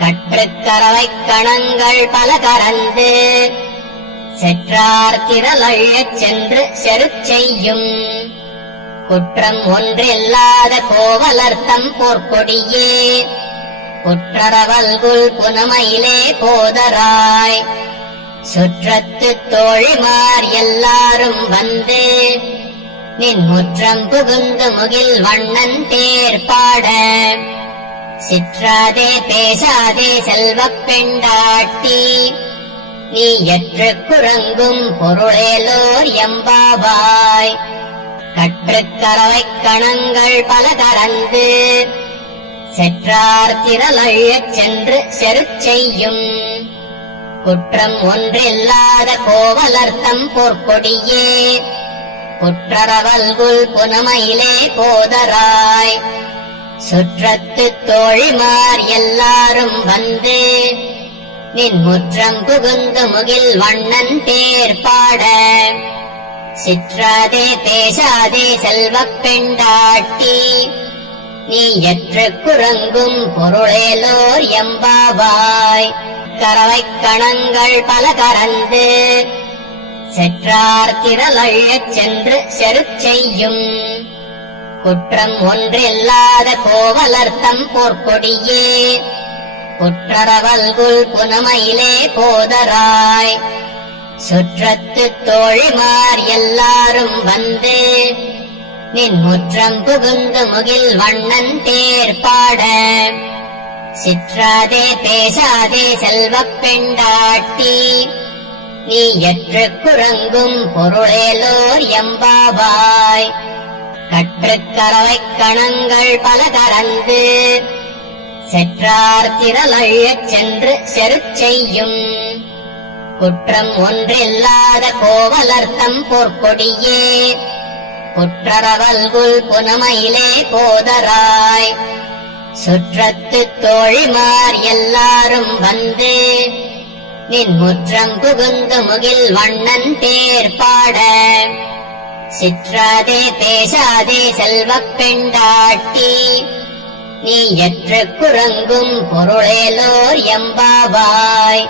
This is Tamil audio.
கற்றுக்கரவைக் கணங்கள் பல கறந்து செற்றார் திரளழச் சென்று செருச் செய்யும் குற்றம் ஒன்றில்லாத கோவலர்த்தம் போர்க்கொடியே குற்றரவல்குல் புனமையிலே போதராய் சுற்றத்து தோழிமார் எல்லாரும் வந்து நின் முற்றம் புகுந்து முகில் வண்ணன் தேர் பாட சிற்றாதே பேசாதே செல்வப் பெண்டாட்டி நீ எற்று குறங்கும் பொருளேலோர் எம்பாவாய் கற்றுக்கரவைக் கணங்கள் பல கறந்து செற்றார் திரளழச் சென்று செருச் செய்யும் குற்றம் ஒன்றில்லாத கோவலர்த்தம் போர்க்கொடியே குற்றரவல்குல் புனமையிலே போதராய் சுற்றத்து தோழிமார் எல்லாரும் வந்து நின் முற்றம் புகுந்து முகில் வண்ணன் தேர் பாட சிற்றாதே பேசாதே செல்வப் பெண்டாட்டி நீ எற்று குறங்கும் பொருளேலோர் எம்பாவாய் கரவைக் கணங்கள் பல கறந்து செற்றார் திரளழச் சென்று செருச் செய்யும் குற்றம் ஒன்றில்லாத கோவலர்த்தம் போர்க்கொடியே குற்றரவல்குல் புனமையிலே போதராய் சுற்றத்து தோழிமார் எல்லாரும் வந்து நின் முற்றம் புகுந்து முகில் வண்ணன் தேர் பாட சிற்றாதே பேசாதே செல்வப் பெண்டாட்டி நீ எற்று குறங்கும் பொருளேலோர் எம்பாவாய் கற்றுக்கரவைக் கணங்கள் பல கறந்து செற்றார் திரளழச் சென்று செருச் செய்யும் குற்றம் ஒன்றில்லாத கோவலர்த்தம் போர்க்கொடியே குற்றரவல்குல் புனமையிலே போதராய் சுற்றத்து தோழிமார் எல்லாரும் வந்து நின் முற்றம் புகுந்து முகில் வண்ணன் தேர் பாட சிற்றாதே பேசாதே செல்வப் பெண்டாட்டி நீ எற்று குறங்கும் பொருளேலோர் எம்பாவாய்